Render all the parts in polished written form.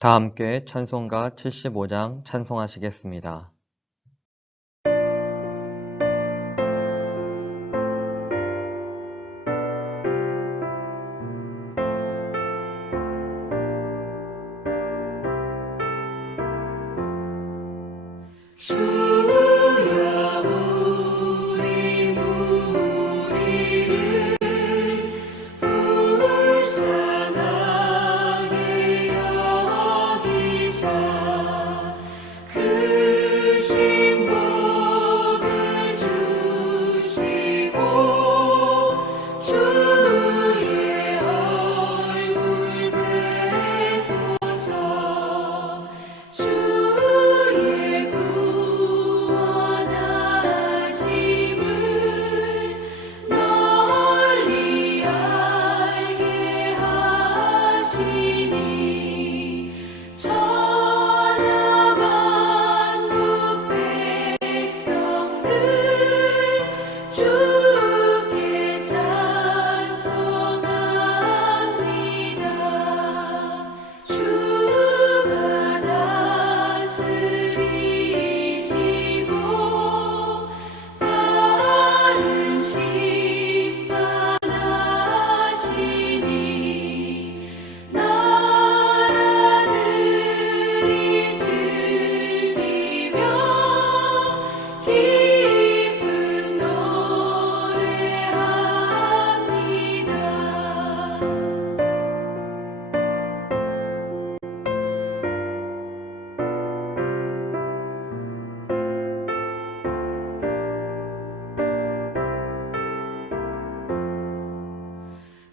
다 함께 찬송가 75장 찬송하시겠습니다. 주여 우리 무리를 불쌍하게 여기사 그 신복을 주시고 주의 얼굴 뵈소서. 주의 구원하심을 널리 알게 하시니 천하 만국 백성들 주께 찬송합니다. 주가 다스리시고 바른 심판하시니 나라들이 즐기며 기쁜 노래합니다.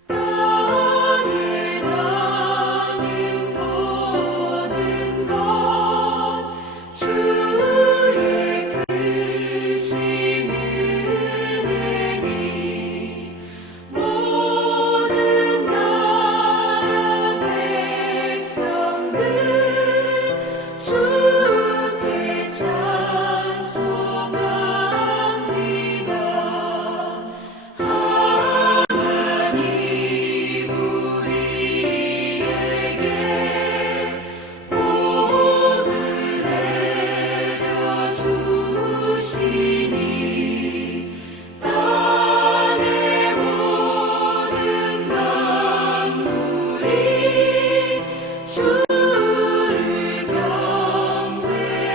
땅에 나는 모든 것 주의 크신 은혜니 모든 나라 백성들 주께 찬송합니다. 하나님 우리에게 복을 내려주시니 땅의 모든 만물이 주를 경배합니다.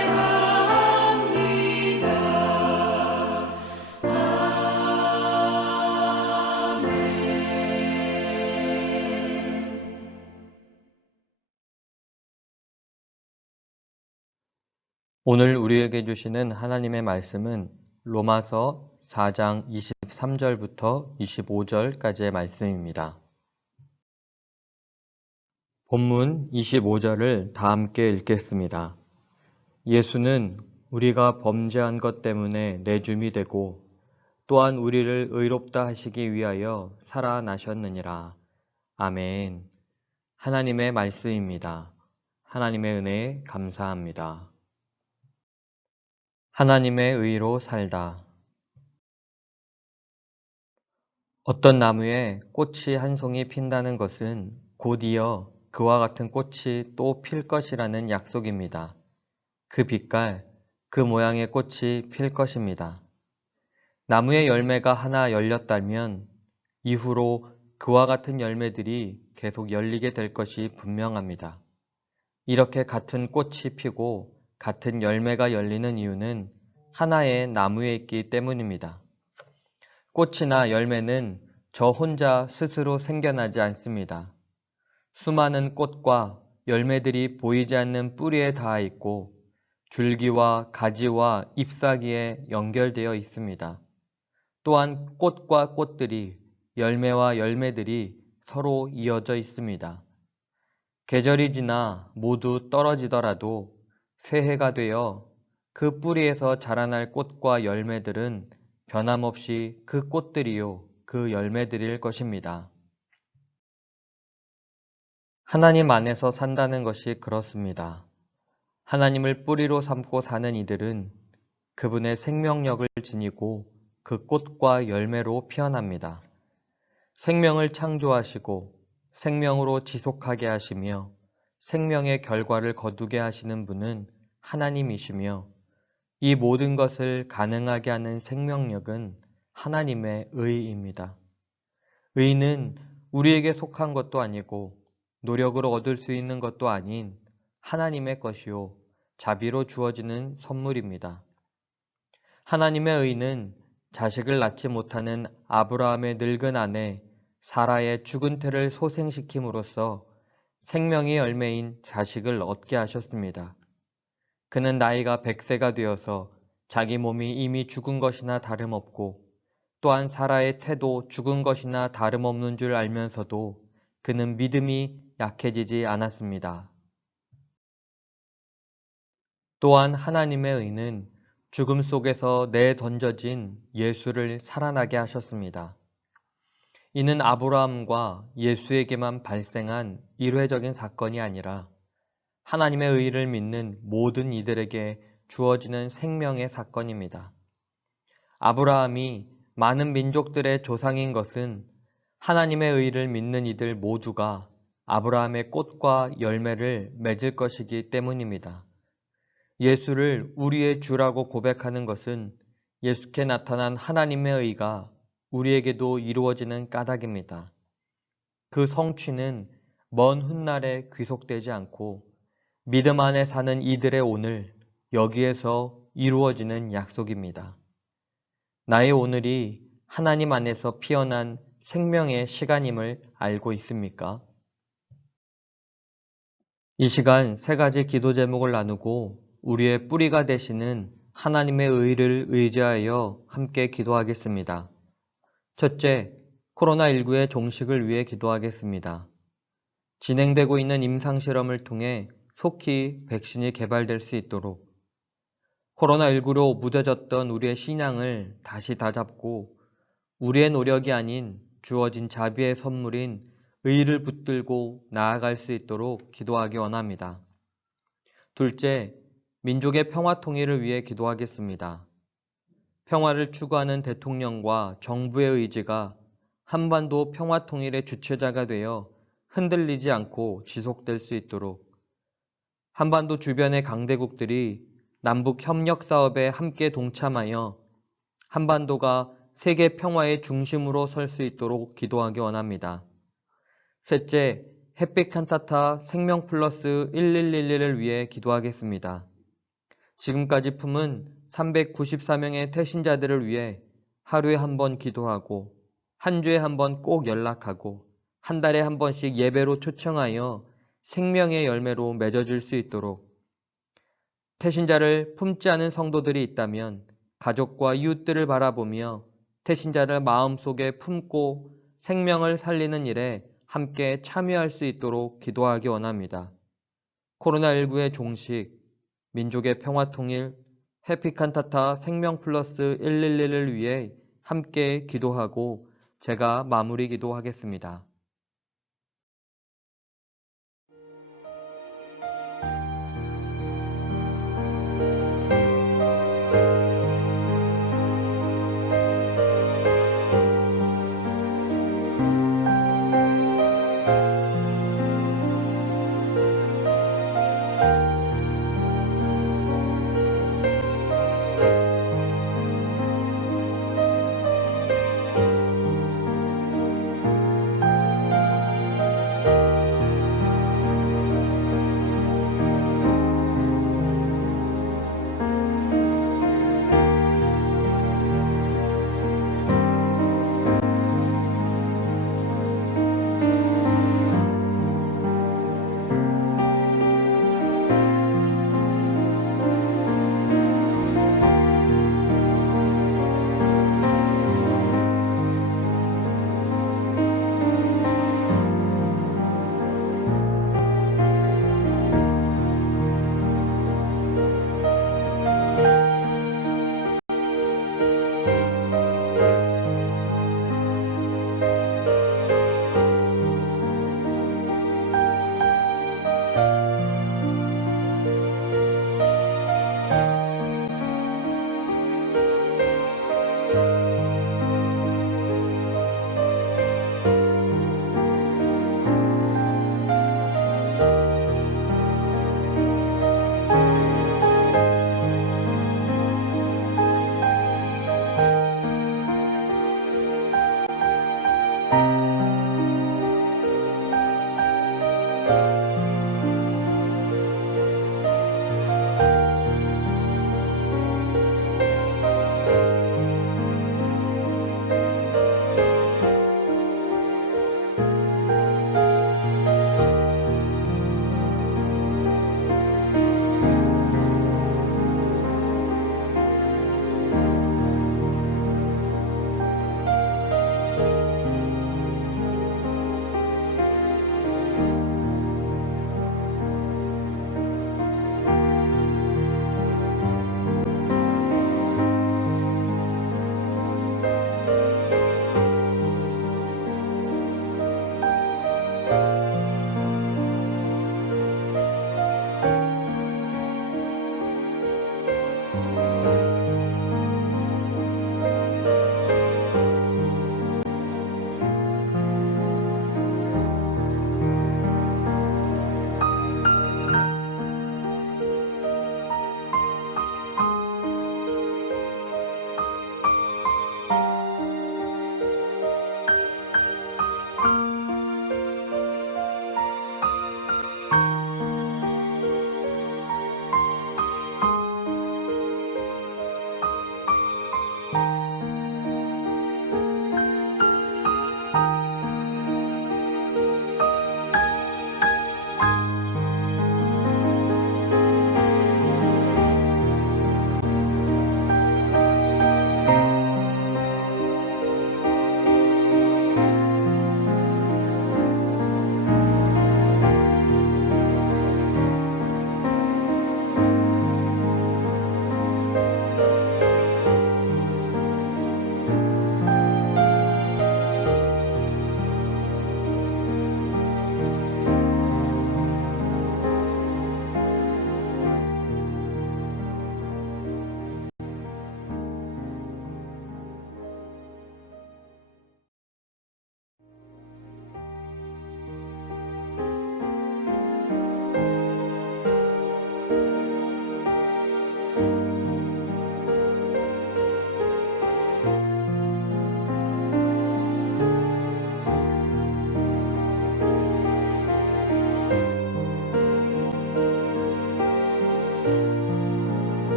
오늘 우리에게 주시는 하나님의 말씀은 로마서 4장 23절부터 25절까지의 말씀입니다. 본문 25절을 다 함께 읽겠습니다. 예수는 우리가 범죄한 것 때문에 내줌이 되고 또한 우리를 의롭다 하시기 위하여 살아나셨느니라. 아멘. 하나님의 말씀입니다. 하나님의 은혜에 감사합니다. 하나님의 의로 살다. 어떤 나무에 꽃이 한 송이 핀다는 것은 곧 이어 그와 같은 꽃이 또 필 것이라는 약속입니다. 그 빛깔, 그 모양의 꽃이 필 것입니다. 나무의 열매가 하나 열렸다면 이후로 그와 같은 열매들이 계속 열리게 될 것이 분명합니다. 이렇게 같은 꽃이 피고 같은 열매가 열리는 이유는 하나의 나무에 있기 때문입니다. 꽃이나 열매는 저 혼자 스스로 생겨나지 않습니다. 수많은 꽃과 열매들이 보이지 않는 뿌리에 닿아 있고 줄기와 가지와 잎사귀에 연결되어 있습니다. 또한 꽃과 꽃들이, 열매와 열매들이 서로 이어져 있습니다. 계절이 지나 모두 떨어지더라도 새해가 되어 그 뿌리에서 자라날 꽃과 열매들은 변함없이 그 꽃들이요, 그 열매들일 것입니다. 하나님 안에서 산다는 것이 그렇습니다. 하나님을 뿌리로 삼고 사는 이들은 그분의 생명력을 지니고 그 꽃과 열매로 피어납니다. 생명을 창조하시고 생명으로 지속하게 하시며 생명의 결과를 거두게 하시는 분은 하나님이시며 이 모든 것을 가능하게 하는 생명력은 하나님의 의입니다. 의는 우리에게 속한 것도 아니고 노력으로 얻을 수 있는 것도 아닌 하나님의 것이요 자비로 주어지는 선물입니다. 하나님의 의는 자식을 낳지 못하는 아브라함의 늙은 아내 사라의 죽은 태를 소생시킴으로써 생명의 열매인 자식을 얻게 하셨습니다. 그는 나이가 100세가 되어서 자기 몸이 이미 죽은 것이나 다름없고 또한 사라의 태도 죽은 것이나 다름없는 줄 알면서도 그는 믿음이 약해지지 않았습니다. 또한 하나님의 의는 죽음 속에서 내던져진 예수를 살아나게 하셨습니다. 이는 아브라함과 예수에게만 발생한 일회적인 사건이 아니라 하나님의 의를 믿는 모든 이들에게 주어지는 생명의 사건입니다. 아브라함이 많은 민족들의 조상인 것은 하나님의 의를 믿는 이들 모두가 아브라함의 꽃과 열매를 맺을 것이기 때문입니다. 예수를 우리의 주라고 고백하는 것은 예수께 나타난 하나님의 의가 우리에게도 이루어지는 까닭입니다. 그 성취는 먼 훗날에 귀속되지 않고 믿음 안에 사는 이들의 오늘 여기에서 이루어지는 약속입니다. 나의 오늘이 하나님 안에서 피어난 생명의 시간임을 알고 있습니까? 이 시간 세 가지 기도 제목을 나누고 우리의 뿌리가 되시는 하나님의 의를 의지하여 함께 기도하겠습니다. 첫째, 코로나19의 종식을 위해 기도하겠습니다. 진행되고 있는 임상실험을 통해 속히 백신이 개발될 수 있도록 코로나19로 무뎌졌던 우리의 신앙을 다시 다잡고 우리의 노력이 아닌 주어진 자비의 선물인 의를 붙들고 나아갈 수 있도록 기도하기 원합니다. 둘째, 민족의 평화 통일을 위해 기도하겠습니다. 평화를 추구하는 대통령과 정부의 의지가 한반도 평화 통일의 주체자가 되어 흔들리지 않고 지속될 수 있도록 한반도 주변의 강대국들이 남북 협력 사업에 함께 동참하여 한반도가 세계 평화의 중심으로 설 수 있도록 기도하기 원합니다. 셋째, 햇빛 칸타타 생명 플러스 1111을 위해 기도하겠습니다. 지금까지 품은 394명의 태신자들을 위해 하루에 한 번 기도하고 한 주에 한 번 꼭 연락하고 한 달에 한 번씩 예배로 초청하여 생명의 열매로 맺어줄 수 있도록 태신자를 품지 않은 성도들이 있다면 가족과 이웃들을 바라보며 태신자를 마음속에 품고 생명을 살리는 일에 함께 참여할 수 있도록 기도하기 원합니다. 코로나19의 종식, 민족의 평화통일, 해피칸타타 생명 플러스 111을 위해 함께 기도하고 제가 마무리 기도하겠습니다.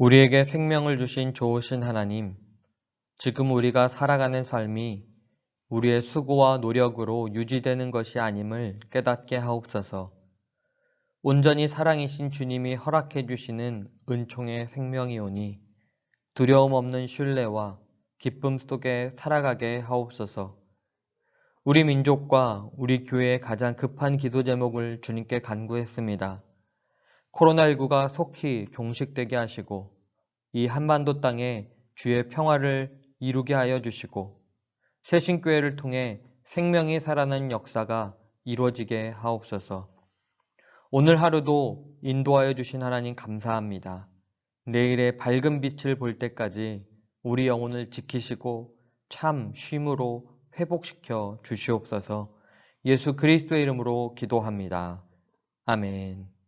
우리에게 생명을 주신 좋으신 하나님, 지금 우리가 살아가는 삶이 우리의 수고와 노력으로 유지되는 것이 아님을 깨닫게 하옵소서. 온전히 사랑이신 주님이 허락해 주시는 은총의 생명이오니 두려움 없는 신뢰와 기쁨 속에 살아가게 하옵소서. 우리 민족과 우리 교회의 가장 급한 기도 제목을 주님께 간구했습니다. 코로나19가 속히 종식되게 하시고 이 한반도 땅에 주의 평화를 이루게 하여 주시고 새신교회를 통해 생명이 살아나는 역사가 이루어지게 하옵소서. 오늘 하루도 인도하여 주신 하나님 감사합니다. 내일의 밝은 빛을 볼 때까지 우리 영혼을 지키시고 참 쉼으로 회복시켜 주시옵소서. 예수 그리스도의 이름으로 기도합니다. 아멘.